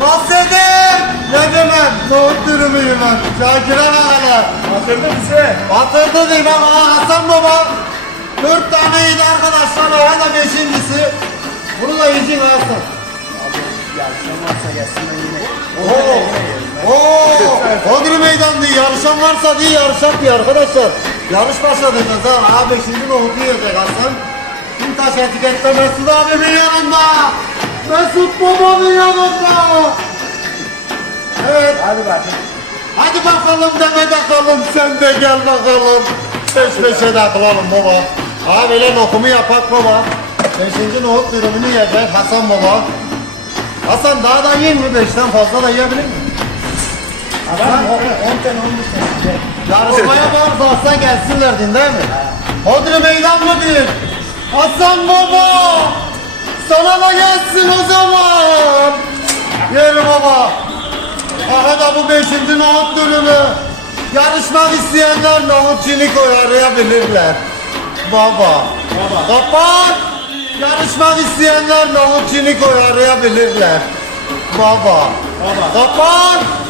Bahsedin. Ne demem? Nohut dürümüyüm ben. Şakir'e hele. Hatırlı mısın? Batırdı değil bak Aa, Hasan baba. Dört taneydi arkadaşlar o hala beşincisi. Bunu da yiyeceksin Hasan. Yarışan varsa gelsin ben yine. Oo. Oo. Hodri meydandı. Yarışan varsa diye yarışak diye arkadaşlar. Yarış başladı ha. Aha beşinci nohutu yiyecek Hasan. Kim taş etikette Mesut abimin yanında. Mesut babamın yanında. Evet. Hadi bakayım. Hadi bakalım deme bakalım sen de gel bakalım. Peş peşe de kılalım baba. Abi öyle lokumu yapak baba. Beşinci nohut dürümünü yiyecek Hasan baba. Hasan daha da yiyin mi? Beşten fazla da yiyebilir mi? Adam 10 tane olmuş. Yarışmaya varsa Hasan gelsinler din değil mi? Hodri meydan mı din? Hasan baba! Sana da gelsin o zaman! Yürü baba! Aha da bu beşinci nohut dürümü. Yarışmak isteyenler nohut çinikoyu arayabilirler. Baba. Baba. Kapat! Yarışmak isteyenler nohut çinikoyu arayabilirler. Baba. Baba. Kapat!